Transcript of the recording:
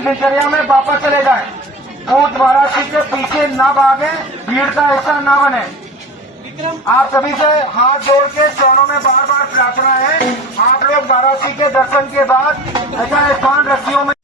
अपनी दिनचर्या में वापस चले जाए। भूत वाराणसी के पीछे न भागे, भीड़ का हिस्सा न बने। आप सभी से हाथ जोड़ के चरणों में बार बार प्रार्थना है। आप लोग वाराणसी के दर्शन के बाद ऐसा स्थान रस्सियों में